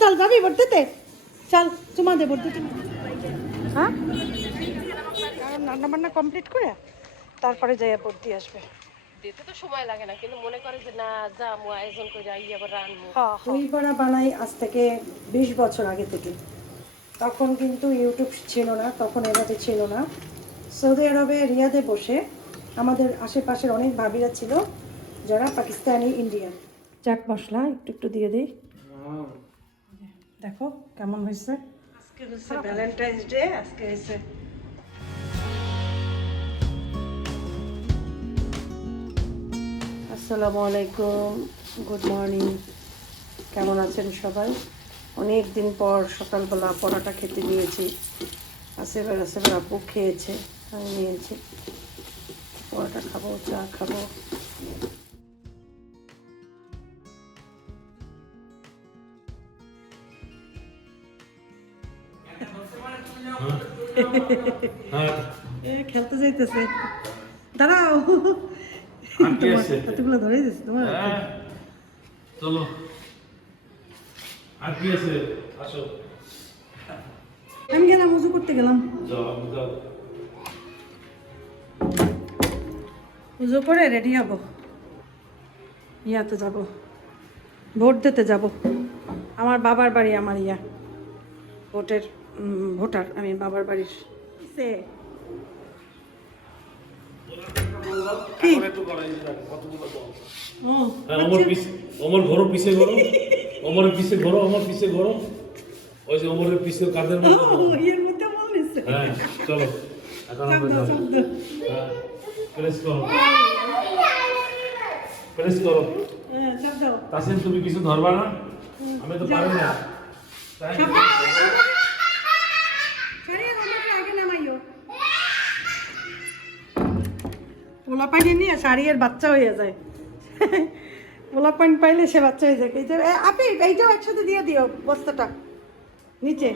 চল যাবি ভর্তিতে, চল চুমা দে ভর্তিতে। হ্যাঁ রান্না বান্না কমপ্লিট করে তারপরে যাই ভর্তি আসবে। দিতে তো সময় লাগে না, কিন্তু মনে করে যে না যা মু আয়োজন করে আই আবার রান্নু। দই বড়া বানাই আজ থেকে 20 বছর আগে থেকে। তখন কিন্তু ইউটিউব ছিল না, তখন এভাবে ছিল না। সৌদি আরবে রিয়াদে বসে আমাদের আশেপাশের অনেক ভাবিরা ছিল যারা পাকিস্তানি ইন্ডিয়ান। চাট মশলা একটু একটু দিয়ে দিই, দেখো কেমন হয়েছে। আজকে হচ্ছে ভ্যালেন্টাইন্স ডে, আজকে হয়েছে। আসসালামু আলাইকুম, গুড মর্নিং। কেমন আছেন সবাই? অনেক দিন পর সকালবেলা পরোটা খেতে নিয়েছি। আসেবার আপু খেয়েছে, আমি নিয়েছি। পরোটা খাবো, চা খাবো। খেলতে যাইতেছে, দাঁড়াও এতগুলো ধরে দিচ্ছে তোমার। চলো আর কি আছে, আসো। আমি গেলাম, উজু করতে গেলাম। উজু করে রেডি হব, ইয়াতে যাব, ভোট দিতে যাব। আমার বাবার বাড়ি, আমার ইয়া ভোটার আমি বাবার বাড়ির। ওমর ঘোরো পিছে ঘোরো, ওমরের পিছে ঘোরো, আমার পিছে ঘোরো, ওই যে ওমরের পিছে কাদের মধ্যে। হ্যাঁ চলো এখন আমরা যাবো। হ্যাঁ প্রেস করো, প্রেস করো। তাসিম তুমি কিছু ধরবা না, আমি তো পারি না। পোলা পানি নিয়ে শাড়ির বাচ্চা হয়ে যায়। পোলা পানি পাইলে সে বাচ্চা হয়ে যায়। এই যে আপনি এইটাও একসাথে দিয়ে দিও, বস্তাটা নিচে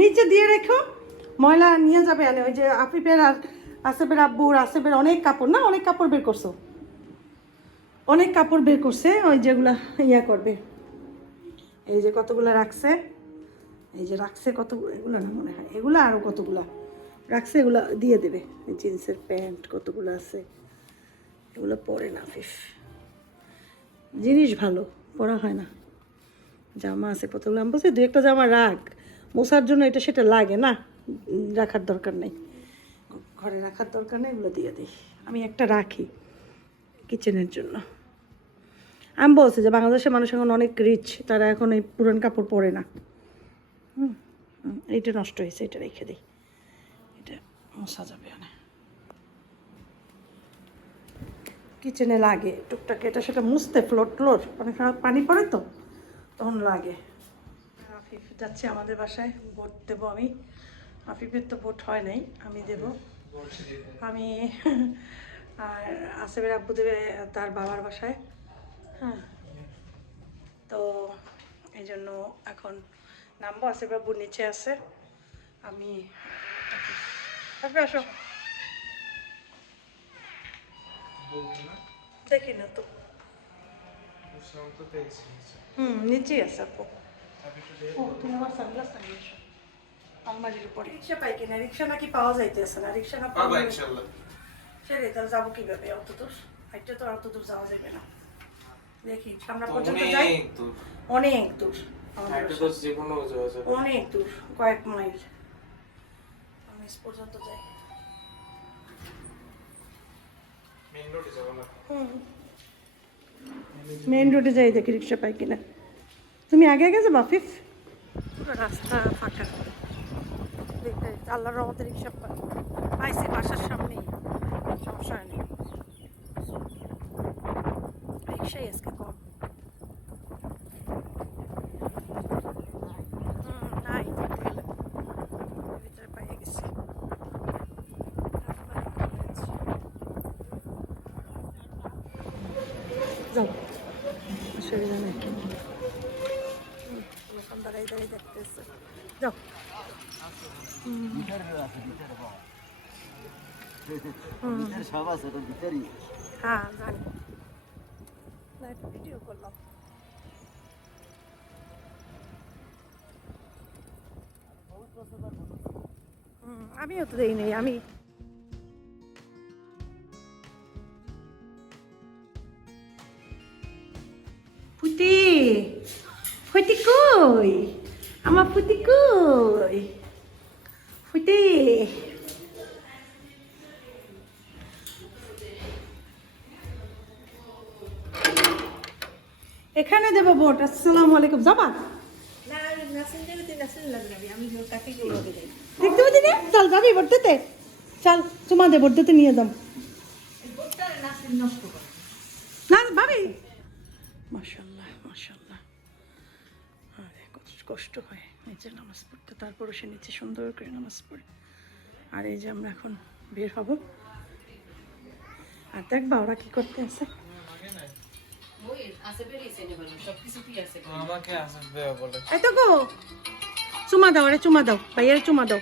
নিচে দিয়ে রেখো, ময়লা নিয়ে যাবে। আনে ওই যে আফিফের আর আসেফের আব্বুর, আসেফের অনেক কাপড়, না অনেক কাপড় বের করছো, অনেক কাপড় বের করছে, ওই যেগুলা ইয়া করবে। এই যে কতগুলা রাখছে, এই যে রাখছে কতগুলো, এগুলো না মনে হয়, এগুলো আরও কতগুলা রাখছে, এগুলো দিয়ে দেবে। জিন্সের প্যান্ট কতগুলো আছে, এগুলো পরে না আফিফ, জিনিস ভালো পরা হয় না। জামা আছে কতগুলো, আমি বলছি দু একটা জামা রাখ, মশার জন্য এটা সেটা লাগে না, রাখার দরকার নেই, ঘরে রাখার দরকার নেই, এগুলো দিয়ে দিই। আমি একটা রাখি কিচেনের জন্য। আমি বলছি যে বাংলাদেশের মানুষ এখন অনেক রিচ, তারা এখন এই পুরান কাপড় পরে না। এইটা নষ্ট হয়েছে, এটা রেখে দিই, এটা মশা যাবে না। কিচেনে লাগে টুকটাক, এটা সেটা মুছতে ফ্লোর অনেক পানি পড়ে তো তখন লাগে। আফিফ যাচ্ছে আমাদের বাসায়, ভোট দেবো আমি। আফিফের তো ভোট হয় নাই, আমি দেব। আমি আর আসেফের আব্বু দেবে তার বাবার বাসায়। হ্যাঁ তো এই জন্য এখন নামবো, আসেফের আব্বু নিচে আছে, আমি আসো দেখি না তো। নিচেই আছে আপু। ও তুমি আমার সানগ্লাস নিয়ে এসো আলমারির উপরে। রিক্সা পাই কিনা, রিক্সা নাকি পাওয়া যাইতেছে না, রিক্সা না পাওয়া ইনশাআল্লাহ। সেটাই, তাহলে যাবো কিভাবে অত দূর? হাইটে তো অত দূর যাওয়া যাবে না। দেখি সামনে পর্যন্ত যাই, অনেক দূর, অনেক দূর, কয়েক মাইল। আমি পর্যন্ত যাই, মেইন রোডে যাই, দেখি রিক্সা পাই কিনা। তুমি আগে আগে যাবো আফিফ, পুরো রাস্তা ফাঁকা। আল্লাহর রহমতে রিক্সা পাইছি বাসার সামনেই, সমস্যা নেই। রিক্সাই আজকে কম। নাই ভিতরে পাইয়ে গেছি। যাও, অসুবিধা নেই, দাঁড়াই দাঁড়াই দেখতেছে। যাও, হ্যাঁ জানি, ভিডিও করলাম। আমিও তো দেই নাই আমি ফুটি ফুটি কই আমার ফুটি কই ফুটি এখানে দেবো বোট আসসালামু আলাইকুম যাবা দেখতে পাচ্ছি না চল যাবি ভোট দিতে চল চুমা দে ভোট দিতে নিয়ে যাম না ভাবি মাশাল্লাহ মাশাল্লাহ আরে কত কষ্ট হয় নিচে নামাজ পড়তে তারপরও সে নিচে সুন্দর করে নামাজ পড়ে আর এই যে আমরা এখন বের হব আর দেখবা ওরা কি করতে আছে এই তো গো চুমা দাও আরে চুমা দাও ভাইয়ার চুমা দাও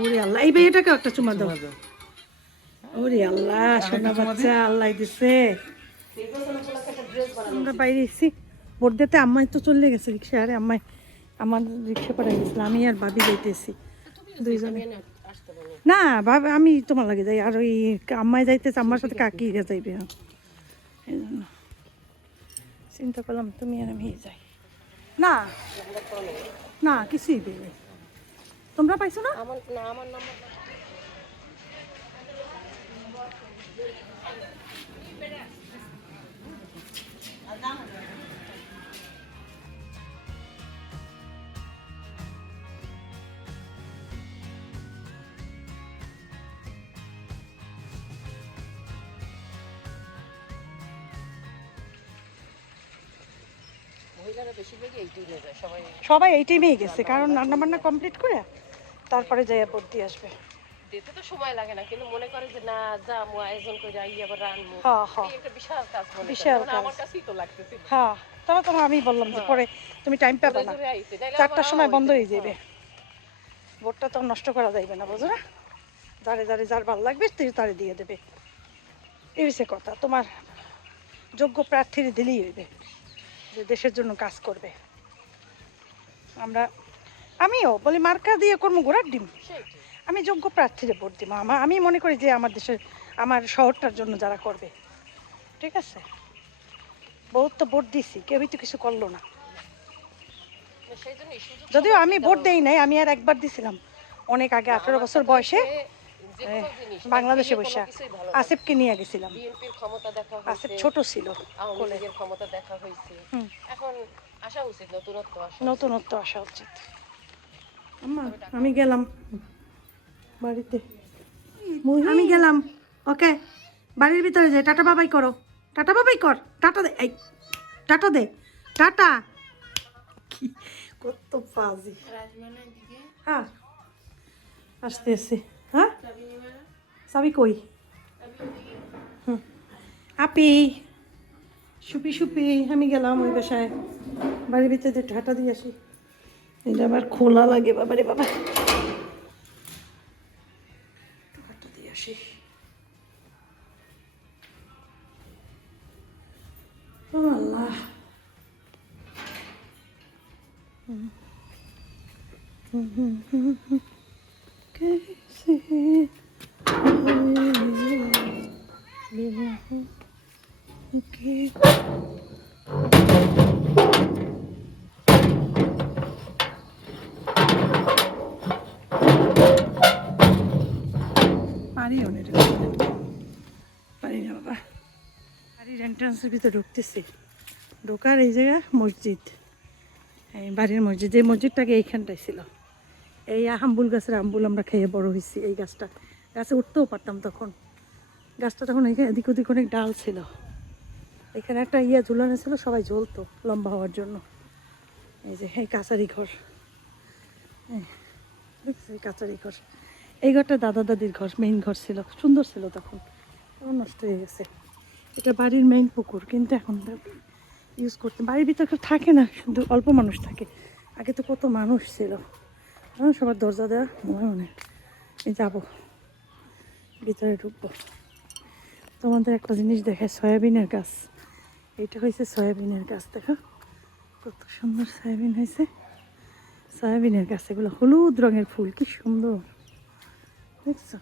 ওরে আল্লাহ এই ভাইয়াটাকে একটা চুমা দাও ওরে আল্লাহ সোনা বাচ্চা আল্লাহ দিছে আমরা বাইরে এসেছি ভোট দিতে আম্মাই তো চলে গেছে রিক্সা আরে আম্মাই আমার রিক্সা পাঠাই গেছিল আমি আর ভাবি যাইতেছি দুইজনে না ভাবে আমি তোমার লাগে যাই আর ওই আম্মাই যাইতেছে আম্মার সাথে কাকি যাইবে এই জন্য চিন্তা করলাম তুমি আর আমি যাই না না কিছুই দেবে তোমরা পাইছো না আমার নাম্বার মহিলারা বেশিরভাগই এইটাই নিয়ে যায় সবাই সবাই এই টাইমেই গেছে কারণ রান্না বান্না কমপ্লিট করে তারপরে যাই ভোট দিয়ে আসবে দিতে তো সময় লাগে না কিন্তু মনে করে যে না যা মু আয়োজন করে যাই আবার রান্না হ্যাঁ হ্যাঁ এই একটা বিশাল কাজ মনে করে। বিশাল মানে কাজ। আমার কাছেই তো লাগতেছে হ্যাঁ তবে তোমার আমি বললাম যে পরে তুমি টাইম পাবে না দূরে আইছে নাইলে 4টার আমার সময় আওয়াজ বন্ধ হয়ে হইতো। যাবে ভোটটা তো নষ্ট করা যাইবে না বুঝো না দাঁড়ে দাঁড়ে যার ভালো লাগবে তুই তারে দিয়ে দেবে এই হচ্ছে কথা তোমার যোগ্য প্রার্থীর দিলেই হইবে যে দেশের জন্য কাজ করবে আমরা আমিও বলি মার্কা দিয়ে করবো ঘোড়ার ডিম সেইটাই। আমি যোগ্য প্রার্থীরে ভোট দিব আমি মনে করি যে আমার দেশের আমার শহরটার জন্য যারা করবে ঠিক আছে বহুত তো ভোট দিছি কেউই তো কিছু করলো না সেই জন্যই সুযোগ যদিও আমি ভোট দেই নাই আমি আর একবার দিছিলাম অনেক আগে 18 বছর বয়সে যে কোনো জিনিস বাংলাদেশে কোনো বসে কিছুই ভালো না। আসিফকে নিয়ে গেছিলাম বিএনপির ক্ষমতা দেখা আসিফ হয়েছে ছোট ছিল আওয়ামী কোলে লীগের ক্ষমতা দেখা হয়েছে হুম। এখন আসা উচিত নতুনত্ব আসা নতুনত্ব আসা উচিত আম্মা আমি গেলাম বাড়িতে আমি গেলাম ওকে বাড়ির ভিতরে যাই টাটা বাবাই করো টাটা বাবাই কর টাটা দে এই টাটা দে টাটা কি কত ফাজি হ্যাঁ আসতেছি হ্যাঁ চাবি কই হুম আপি সুপি সুপি আমি গেলাম ওই বাসায় বাড়ির ভিতরে ঠাটা দিয়ে আসি এটা আবার খোলা লাগে বাবারে বাবা ঠাটা দিয়ে আসি ও আল্লাহ कैसे পারি অনেক পারি না বাবা বাড়ির এন্ট্রান্সের ভিতরে ঢুকতেছি ঢোকার এই জায়গা মসজিদ এই বাড়ির মসজিদ এই মসজিদটাকে এইখানটায় ছিল এই আম্বুল গাছের আম্বুল আমরা খেয়ে বড় হয়েছি এই গাছটা গাছে উঠতেও পারতাম তখন গাছটা তখন এদিক ওদিক অনেক ডাল ছিল এখানে একটা ঝুলানো ছিল সবাই ঝুলতো লম্বা হওয়ার জন্য এই যে এই কাছারি ঘর দেখছি কাছারি ঘর এই ঘরটা দাদা দাদির ঘর মেইন ঘর ছিল সুন্দর ছিল তখন এখন নষ্ট হয়ে গেছে এটা বাড়ির মেইন পুকুর কিন্তু এখন ইউজ করতে বাড়ির ভিতরে কেউ থাকে না শুধু অল্প মানুষ থাকে আগে তো কত মানুষ ছিল এখন সবার দরজা দেওয়া মনে এই যাবো ভিতরে ঢুকবো তোমাদের একটা জিনিস দেখায় সয়াবিনের গাছ এটা হয়েছে সয়াবিনের গাছ দেখো কত সুন্দর সয়াবিন হয়েছে সয়াবিনের গাছ, এগুলো হলুদ রঙের ফুল, কি সুন্দর দেখছো।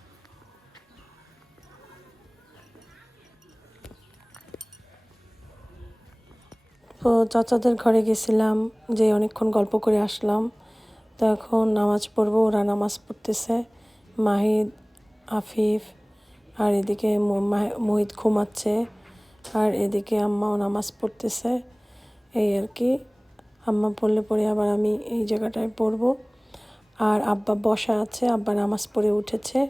তো চাচাদের ঘরে গেছিলাম, যে অনেকক্ষণ গল্প করে আসলাম। তো এখন নামাজ পড়বো, ওরা নামাজ পড়তেছে, মাহিদ, আফিফ, আর এদিকে মোহিত ঘুমাচ্ছে, আর এদিকে আম্মাও নামাজ পড়তেছে। এই আর কি, আম্মা পড়লে পরে আবার আমি এই জায়গাটায় পড়বো। আর আব্বা বসা আছে, আব্বা নামাজ পড়ে উঠেছে।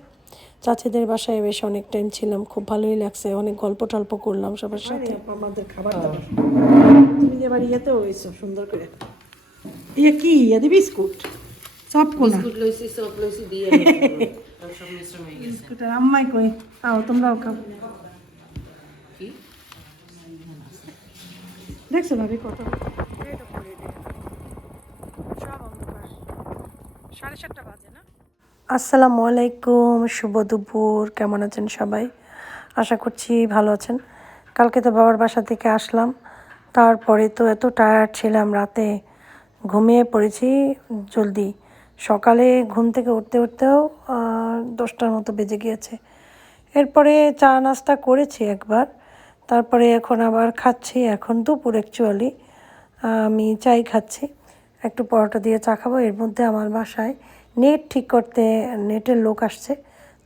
চাচিদের বাসায় বেশ অনেক টাইম ছিলাম, খুব ভালোই লাগছে, অনেক গল্প টল্প করলাম সবার সাথে। আমাদের খাবার দাবার তুমি এবার ইয়েতেও হয়েছো সুন্দর করে। ইয়ে কি ইয়াদি বিস্কুট, সব কোনা বিস্কুট লইছি, সব লইছি দিয়ে সব মিশ্রণ হয়ে গেছে। বিস্কুট আর আম্মাই কই, খাও তোমরাও খাও। কি দেখছো ভাবি কত আসসালামু আলাইকুম, শুভ দুপুর। কেমন আছেন সবাই? আশা করছি ভালো আছেন। কালকে তো বাবার বাসা থেকে আসলাম, তারপরে তো এত টায়ার্ড ছিলাম, রাতে ঘুমিয়ে পড়েছি জলদি। সকালে ঘুম থেকে উঠতে উঠতেও 10টার মতো বেজে গিয়েছে। এরপরে চা নাস্তা করেছি একবার, তারপরে এখন আবার খাচ্ছি। এখন দুপুর অ্যাকচুয়ালি আমি চাই খাচ্ছি, একটু পরোটা দিয়ে চা খাবো। এর মধ্যে আমার বাসায় নেট ঠিক করতে নেটের লোক আসছে,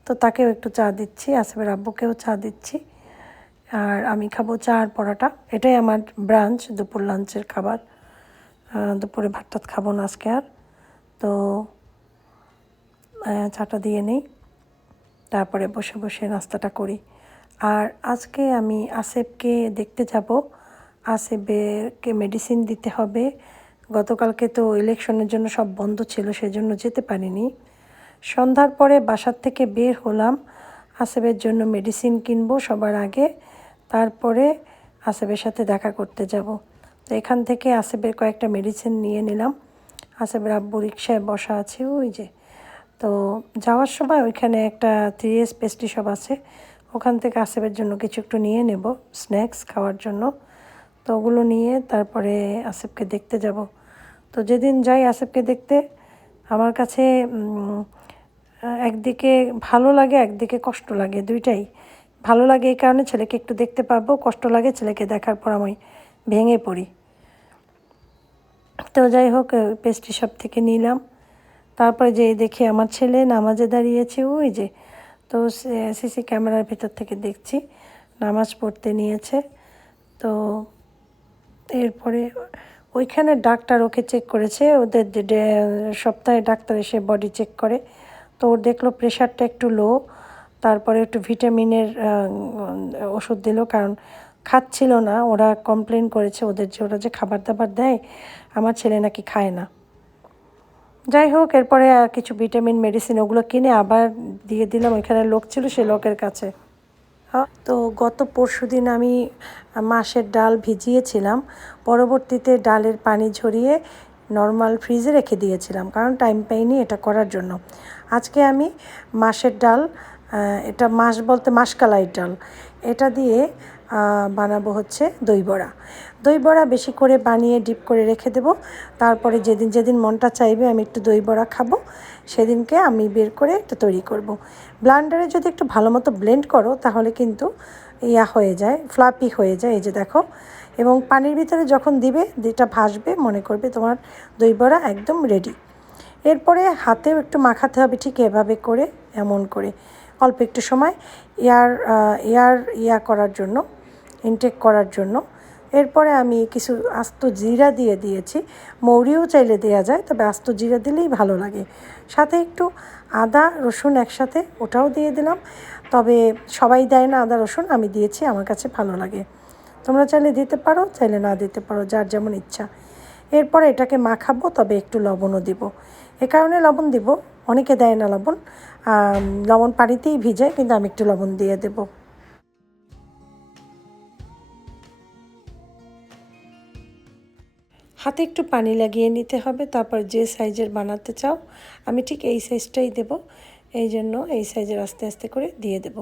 তো তাকেও একটু চা দিচ্ছি, আসিফের আব্বুকেও চা দিচ্ছি। আর আমি খাবো চা আর পরোটা, এটাই আমার ব্রাঞ্চ, দুপুর লাঞ্চের খাবার। দুপুরে ভাত টাত খাবো না আজকে আর। তো চাটা দিয়ে নেই, তারপরে বসে বসে নাস্তাটা করি। আর আজকে আমি আসিফকে দেখতে যাব, আসিফকে মেডিসিন দিতে হবে। গতকালকে তো ইলেকশনের জন্য সব বন্ধ ছিল, সেজন্য যেতে পারিনি। সন্ধ্যার পরে বাসার থেকে বের হলাম, আসিফের জন্য মেডিসিন কিনবো সবার আগে, তারপরে আসিফের সাথে দেখা করতে যাব। তো এখান থেকে আসিফের কয়েকটা মেডিসিন নিয়ে নিলাম। আসিফের আব্বু রিকশায় বসা আছে ওই যে। তো যাওয়ার সময় ওইখানে একটা 3S পেস্ট্রি শপ আছে, ওখান থেকে আসিফের জন্য কিছু একটু নিয়ে নেব, স্ন্যাক্স খাওয়ার জন্য। তো ওগুলো নিয়ে তারপরে আসিফকে দেখতে যাব। তো যেদিন যাই আসিফকে দেখতে, আমার কাছে একদিকে ভালো লাগে, একদিকে কষ্ট লাগে, দুইটাই। ভালো লাগে এই কারণে ছেলেকে একটু দেখতে পাবো, কষ্ট লাগে ছেলেকে দেখার পর আমি ভেঙে পড়ি। তো যাই হোক, পেস্ট্রি শপ থেকে নিলাম। তারপরে যেই দেখি আমার ছেলে নামাজে দাঁড়িয়েছে ওই যে, তো সিসি ক্যামেরার ভেতর থেকে দেখছি নামাজ পড়তে নিয়েছে। তো এরপরে ওইখানে ডাক্তার ওকে চেক করেছে, ওদের সপ্তাহে ডাক্তার এসে বডি চেক করে। তো ওর দেখলো প্রেশারটা একটু লো, তারপরে একটু ভিটামিনের ওষুধ দিল, কারণ খাচ্ছিল না। ওরা কমপ্লেন করেছে ওরা যে খাবার দাবার দেয়, আমার ছেলে নাকি খায় না। যাই হোক, এরপরে কিছু ভিটামিন মেডিসিন ওগুলো কিনে আবার দিয়ে দিলাম, ওইখানে লোক ছিল, সে লোকের কাছে। তো গত পরশুদিন আমি মাসের ডাল ভিজিয়েছিলাম, পরবর্তীতে ডালের পানি ঝরিয়ে নর্মাল ফ্রিজে রেখে দিয়েছিলাম, কারণ টাইম পাইনি এটা করার জন্য। আজকে আমি মাসের ডাল, এটা মাস বলতে মাসকালাই ডাল, এটা দিয়ে বানাবো হচ্ছে দই বড়া। দই বড়া বেশি করে বানিয়ে ডিপ করে রেখে দেব, তারপরে যেদিন যেদিন মনটা চাইবে আমি একটু দই বড়া খাবো, সেদিনকে আমি বের করে এটা তৈরি করব। ব্লেন্ডারে যদি একটু ভালো মতো ব্লেন্ড করো তাহলে কিন্তু হয়ে যায়, ফ্লাপি হয়ে যায়, এই যে দেখো। এবং পানির ভিতরে যখন দিবে, যেটা ভাসবে, মনে করবে তোমার দই বড়া একদম রেডি। এরপরে হাতেও একটু মাখাতে হবে, ঠিক এভাবে করে, এমন করে অল্প একটু সময় এয়ার করার জন্য, ইনটেক করার জন্য। এরপরে আমি কিছু আস্ত জিরা দিয়ে দিয়েছি, মৌরিও চাইলে দেওয়া যায়, তবে আস্ত জিরা দিলেই ভালো লাগে। সাথে একটু আদা রসুন একসাথে, ওটাও দিয়ে দিলাম। তবে সবাই দেয় না আদা রসুন, আমি দিয়েছি, আমার কাছে ভালো লাগে। তোমরা চাইলে দিতে পারো, চাইলে না দিতে পারো, যার যেমন ইচ্ছা। এরপরে এটাকে মাখাবো, তবে একটু লবণও দিব। এ কারণে লবণ দিব, অনেকে দেয় না লবণ, লবণ পানিতেই ভিজায়, কিন্তু আমি একটু লবণ দিয়ে দেব। হাতে একটু পানি লাগিয়ে নিতে হবে, তারপর যে সাইজের বানাতে চাও, আমি ঠিক এই সাইজটাই দেব, এই জন্য এই সাইজের আস্তে আস্তে করে দিয়ে দেব।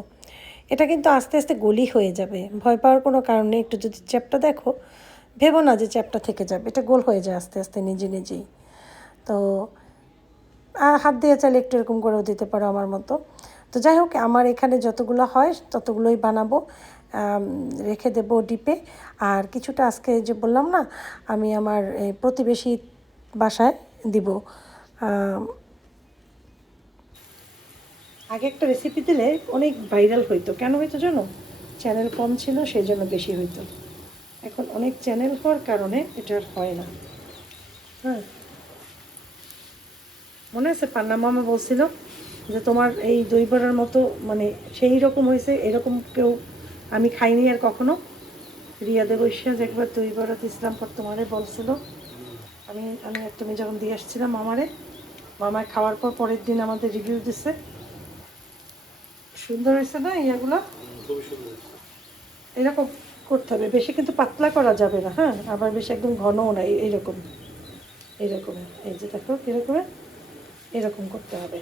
এটা কিন্তু আস্তে আস্তে গলি হয়ে যাবে, ভয় পাওয়ার কোনো কারণ নেই। একটু যদি চ্যাপটা দেখো, ভেবো না যে চ্যাপটা থেকে যাবে, এটা গোল হয়ে যায় আস্তে আস্তে নিজে নিজেই। তো হাত দিয়ে চাইলে একটু এরকম করেও দিতে পারো আমার মতো। তো যাই হোক, আমার এখানে যতগুলো হয় ততগুলোই বানাবো, রেখে দেবো ডিপে। আর কিছুটা আজকে যে বললাম না, আমি আমার প্রতিবেশী বাসায় দিব। আগে একটা রেসিপি দিলে অনেক ভাইরাল হইতো, কেন হইতো জানো? চ্যানেল কম ছিল সেই জন্য বেশি হইতো। এখন অনেক চ্যানেল হওয়ার কারণে এটা আর হয় না। হ্যাঁ, মনে আছে পান্না মামা বলছিল যে তোমার এই দই বড়ার মতো মানে সেই রকম হয়েছে, এরকম কেউ আমি খাইনি আর কখনো। রিয়াদে বৈশা যে একবার দই বড়া দিয়েছিলাম পর তোমারে বলছিল, আমি আমি তুমি যখন দিয়ে আসছিলাম মামায় খাওয়ার পর পরের দিন আমাদের রিভিউ দিচ্ছে। সুন্দর হয়েছে না ইয়াগুলো? এরকম করতে হবে, বেশি কিন্তু পাতলা করা যাবে না, হ্যাঁ, আবার বেশি একদম ঘনও না, এইরকম এইরকম। এই যে দেখো কীরকম, এরকম করতে হবে।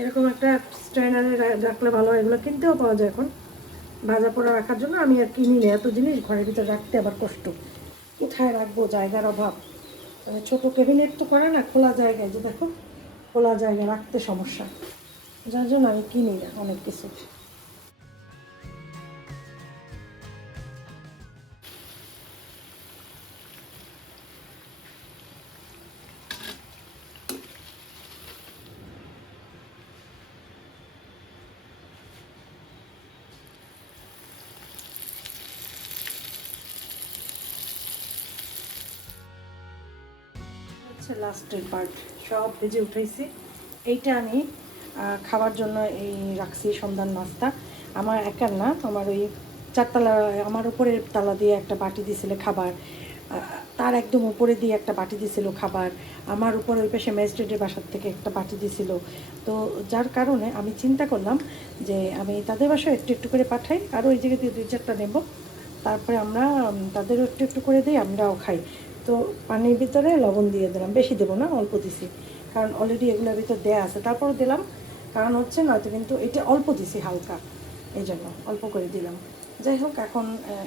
এরকম একটা স্ট্যান্ডারে রাখলে ভালো হয়, এগুলো কিনতেও পাওয়া যায় এখন ভাজা পোড়া রাখার জন্য। আমি আর কিনি না, এত জিনিস ঘরের ভিতরে রাখতে আবার কষ্ট, কোথায় রাখবো, জায়গার অভাব। ছোটো ক্যাবিনেট তো করে না, খোলা জায়গায়, যে দেখো খোলা জায়গায় রাখতে সমস্যা, যার জন্য আমি কিনি না অনেক কিছু। লাস্টের পার্ট সব ভেজে উঠাইছি। এইটা আমি খাওয়ার জন্য এই রাখছি সন্ধ্যার নাস্তা। আমার একার না, আমার ওই চারতলা, আমার উপরের তালা দিয়ে একটা বাটি দিয়েছিল খাবার, তার একদম উপরে দিয়ে একটা বাটি দিয়েছিল খাবার, আমার উপর ওই পাশে ম্যাজিস্ট্রেটের বাসার থেকে একটা বাটি দিয়েছিল। তো যার কারণে আমি চিন্তা করলাম যে আমি তাদের বাসায় একটু একটু করে পাঠাই, আর ওই জায়গা দিয়ে 2-4টা নেব, তারপরে আমরা তাদেরও একটু একটু করে দিই, আমরাও খাই। তো পানির ভিতরে লবণ দিয়ে দিলাম, বেশি দেবো না, অল্প দিছি, কারণ অলরেডি এগুলোর ভিতর দেয়া আছে। তারপরও দিলাম, কারণ হচ্ছে নয়তো কিন্তু এটা অল্প দিছি হালকা, এই জন্য অল্প করে দিলাম। যাই হোক, এখন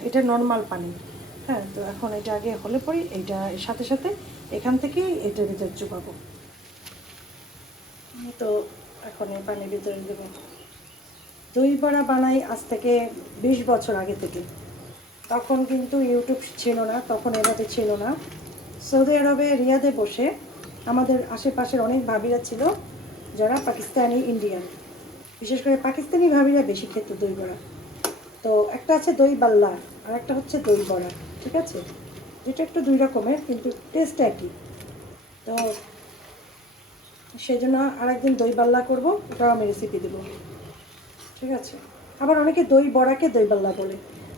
এটা নর্মাল পানি, হ্যাঁ। তো এখন এটা আগে হলে পরেই এইটা সাথে সাথে এখান থেকেই এটার ভিতরে চুপাবো। তো এখন এই পানির ভিতরে দেবো। দই বড়া বানাই আজ থেকে 20 বছর আগে থেকে। তখন কিন্তু ইউটিউব ছিল না, তখন এভাবে ছিল না। সৌদি আরবে রিয়াদে বসে আমাদের আশেপাশের অনেক ভাবিরা ছিল যারা পাকিস্তানি ইন্ডিয়ান, বিশেষ করে পাকিস্তানি ভাবিরা বেশি খেত দই বড়া। তো একটা আছে দই বাল্লা আর একটা হচ্ছে দই বড়া, ঠিক আছে, যেটা একটু 2 রকমের কিন্তু টেস্ট একই। তো সেই জন্য আরেকদিন দই বাল্লা করবো, ওটাও আমি রেসিপি দেবো, ঠিক আছে। আবার অনেকে দই বড়াকে দই বাল্লা বলে।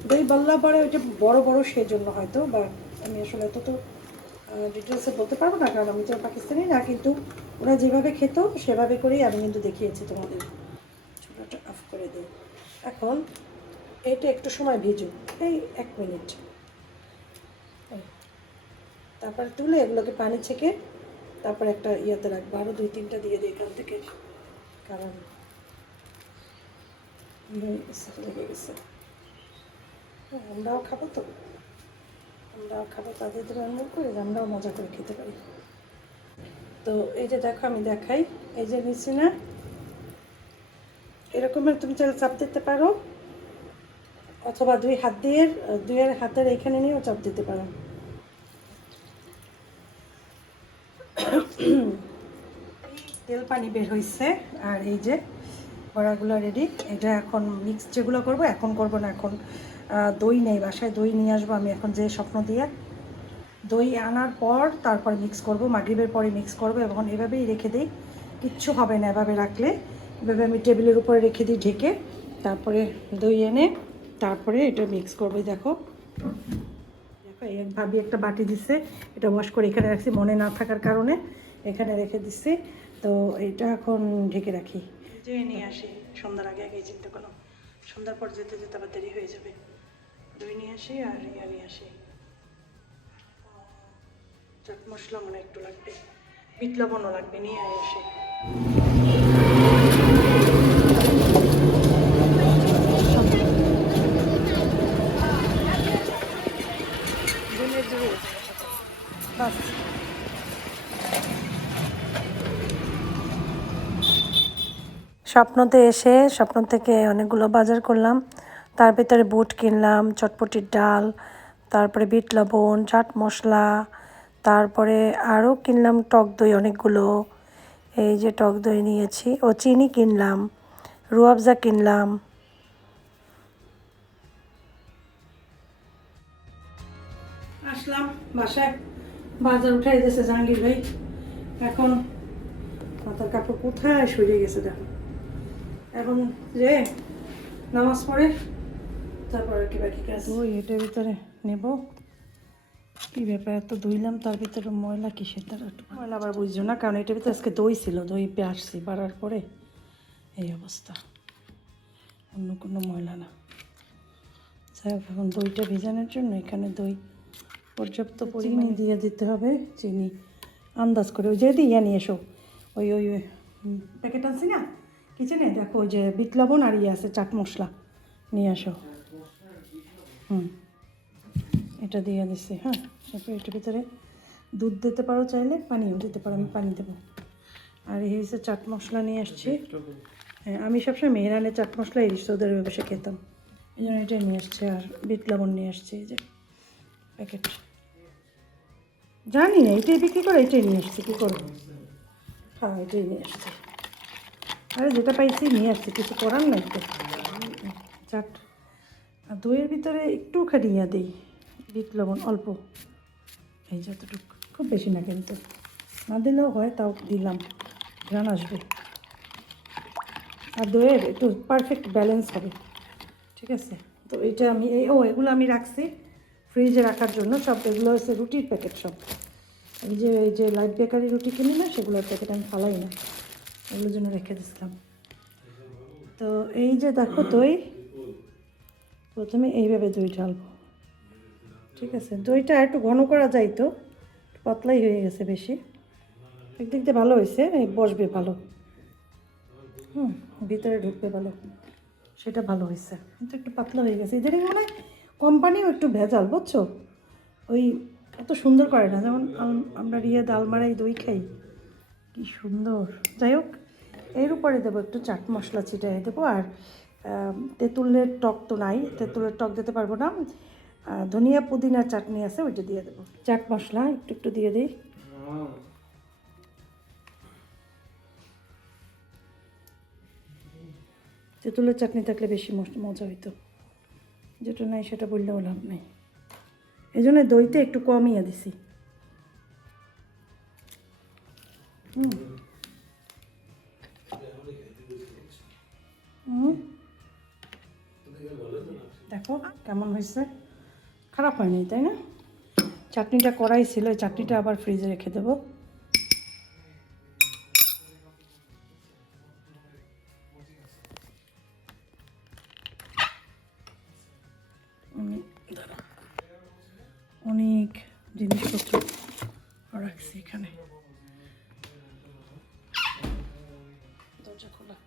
দই বাল্লা বড়া ওইটা বড় বড় সেই জন্য হয়তো, বা আমি আসলে এত তো ডিটেলসে বলতে পারবো না, কারণ আমি তো পাকিস্তানি না, কিন্তু ওরা যেভাবে খেত সেভাবে করেই আমি কিন্তু দেখিয়েছি তোমাদের। ছোটোটা অফ করে দিই। এখন এইটা একটু সময় ভিজু, এই 1 মিনিট, তারপরে তুলে এগুলোকে পানি ছেঁকে তারপরে একটা ইয়েতে রাখবো। আরও 2-3টা দিয়ে দিই এখান থেকে, কারণ লেগে গেছে। আমরাও খাবো তো, আমরাও খাবো, তাদের রান্না করে আমরাও মজা করে খেতে পারি। তো এই যে দেখো আমি দেখাই, এই যে নিচ্ছি না, এরকমের তুমি চাইলে চাপ দিতে পারো, অথবা 2 হাত দিয়ে 2 হাতের এইখানে নিয়েও চাপ দিতে পারো। তেল পানি বের হয়েছে, আর এই যে বড়াগুলো রেডি। এটা এখন মিক্স যেগুলো করবো, এখন করবো না, এখন দই নেই বাসায়, দই নিয়ে আসবো আমি এখন, যে স্বপ্ন দিয়ে দই আনার পর তারপর মিক্স করব, মাগরিবের পরে মিক্স করবো। এবং এভাবেই রেখে দিই, কিচ্ছু হবে না এভাবে রাখলে। এভাবে আমি টেবিলের উপরে রেখে দিই ঢেকে, তারপরে দই এনে তারপরে এটা মিক্স করবো। দেখো দেখো, এক ভাবি একটা বাটি দিচ্ছে, এটা ওয়াশ করে এখানে রাখছি, মনে না থাকার কারণে এখানে রেখে দিচ্ছি। তো এটা এখন ঢেকে রাখি, যে নিয়ে আসি সন্ধ্যার আগে আগে, চিন্তা করো সন্ধ্যার পর যেতে যেতে আবার দেরি হয়ে যাবে। দই নিয়ে আসি আর ইয়া নিয়ে আসি, চাট মশলা মনে একটু লাগবে, বিট লবণও লাগবে, নিয়ে আসি। বাস। স্বপ্নতে এসে স্বপ্ন থেকে অনেকগুলো বাজার করলাম। তার ভিতরে বুট কিনলাম, চটপটির ডাল, তারপরে বিট লবণ, চাট মশলা, তারপরে আরও কিনলাম টক দই অনেকগুলো। এই যে টক দই নিয়েছি, ও চিনি কিনলাম, রুয়াবজা কিনলাম। আসলাম বাসায়, বাজার উঠাই দিয়েছে জাহাঙ্গীর ভাই। এখন মাথার কাপড় কোথায় সরিয়ে গেছে দেখো। এখন যে নামাজ পড়ে তারপর আর কি বাকি কাজ। ওই এটার ভিতরে নেব। কী ব্যাপার, এত ধুইলাম তার ভিতরে ময়লা কিসের? তার একটু ময়লা আবার বুঝছো না, কারণ এটার ভিতরে আজকে দই ছিল, দই আসছি বাড়ার পরে এই অবস্থা, অন্য কোনো ময়লা না। যাই হোক, এখন দইটা ভেজানোর জন্য এখানে দই পর্যাপ্ত পরিমাণে দিয়ে দিতে হবে। চিনি আন্দাজ করে, ওই যে দিয়ে নিয়ে এসো, ওই ওই প্যাকেট আনছি না কিচেনে, দেখো ওই যে বিট লবণ আর ইয়ে আছে চাট মশলা, নিয়ে আসো। এটা দিয়ে দিচ্ছি। হ্যাঁ, তারপরে এটার ভিতরে দুধ দিতে পারো, চাইলে পানিও দিতে পারো, আমি পানি দেবো। আর এই হচ্ছে চাট মশলা নিয়ে আসছি। হ্যাঁ, আমি সবসময় মেহরানের চাট মশলা এই ওদের বসে খেতাম, এই জন্য এটাই নিয়ে আসছে। আর বিট লবণ নিয়ে আসছে, এই যে প্যাকেট। জানি না এটাই বিক্রি করে, এটাই নিয়ে আসছি, কী করবো। হ্যাঁ, এটাই নিয়ে আসছি। আরে যেটা পাইছি নিয়ে আসছি, কিছু করার নাই তো। চাট আর দইয়ের ভিতরে একটুখানি ইয়া দিই, বিট লবণ অল্প, এই যতটুকু, খুব বেশি না কিন্তু, না দিলেও হয়, তাও দিলাম, ঘ্রাণ আসবে। আর দইয়ের একটু পারফেক্ট ব্যালেন্স হবে, ঠিক আছে। তো এটা আমি এগুলো আমি রাখছি ফ্রিজে রাখার জন্য। সব এগুলো হচ্ছে রুটির প্যাকেট সব। এই যে লাইট বেকারি রুটি কিনি না, সেগুলোর প্যাকেট আমি ফালাই না, এগুলোর জন্য রেখে দিচ্ছিলাম। তো এই যে দেখো দই, প্রথমে এইভাবে দই ঢালবো, ঠিক আছে। দইটা একটু ঘন করা যায়, তো পাতলাই হয়ে গেছে বেশি। একদিক দিয়ে ভালো হয়েছে, বসবে ভালো, ভিতরে ঢুকবে ভালো, সেটা ভালো হয়েছে। কিন্তু একটু পাতলা হয়ে গেছে, এদের মনে হয় কোম্পানিও একটু ভেজাল, বুঝছো। ওই এত সুন্দর করে না, যেমন আমরা রিয়া ডালমারাই দই খাই, কি সুন্দর। যাই হোক, এর উপরে দেবো একটু চাট মশলা ছিটাই দেবো। আর তেঁতুলের টক তো নাই, তেঁতুলের টক দিতে পারবো না। ধনিয়া পুদিনার চাটনি আছে, ওইটা দিয়ে দেবো। চাট মশলা একটু একটু দিয়ে দিই। তেঁতুলের চাটনি থাকলে বেশি মজা হইতো, যেটা নাই সেটা বললেও লাভ নেই। এই জন্য দইতে একটু কমিয়ে দিছি। দেখো কেমন হয়েছে, খারাপ হয়নি তাই না? চাটনিটা করাই ছিল, এই চাটনিটা আবার ফ্রিজে রেখে দেবো। অনেক জিনিসপত্র রাখছি এখানে, দরজা খোলা,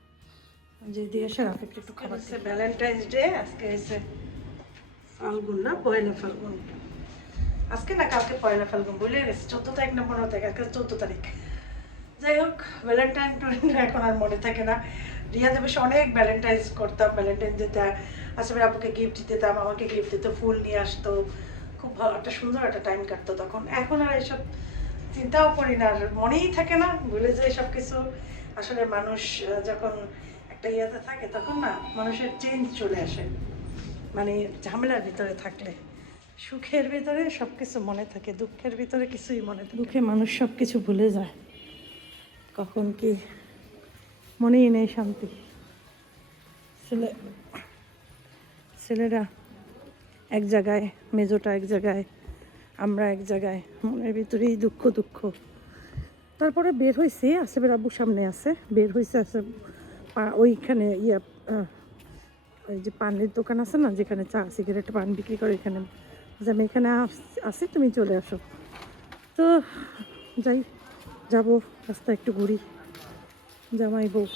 যে দিয়ে এসে রাফিকে একটু খাবার। ভ্যালেন্টাইন্স ডে আজকে এসে ফাল্গুন না, পয়লা ফাল্গুন। আজকে না কালকে পয়লা ফাল্গুন, ভুলে গেছে। 14 তারিখ না 15 তারিখ, আজকে 14 তারিখ। যাই হোক, ভ্যালেন্টাইন এখন আর মনে থাকে না। রিয়া দেবেশ অনেক ভ্যালেন্টাইন্স করতাম, ভ্যালেন্টাইন দিতে আসলে আপুকে গিফট দিতাম, আমাকে গিফট দিত, ফুল নিয়ে আসতো, খুব ভালো একটা সুন্দর একটা টাইম কাটতো তখন। এখন আর এসব চিন্তাও করি না, আর মনেই থাকে না, ভুলে যায় সব কিছু। আসলে মানুষ যখন একটা ইয়েতে থাকে তখন না মানুষের চেঞ্জ চলে আসে, মানে ঝামেলার ভিতরে থাকলে। সুখের ভিতরে সব কিছু মনে থাকে, দুঃখের ভিতরে কিছুই মনে থাকে। দুঃখে মানুষ সব কিছু ভুলে যায়, কখন কি মনেই নেই শান্তি। ছেলেরা এক জায়গায়, মেজোটা এক জায়গায়, আমরা এক জায়গায়, মনের ভিতরেই দুঃখ দুঃখ। তারপরে বের হয়েছি, আসেফের আব্বু সামনে আছে, বের হয়েছে আছে ওইখানে ওই যে পানের দোকান আছে না, যেখানে চা সিগারেট পান বিক্রি করে, এখানে যে আমি এখানে আসি, তুমি চলে আসো। তো যাবো রাস্তা একটু ঘুরি, জামাই বউ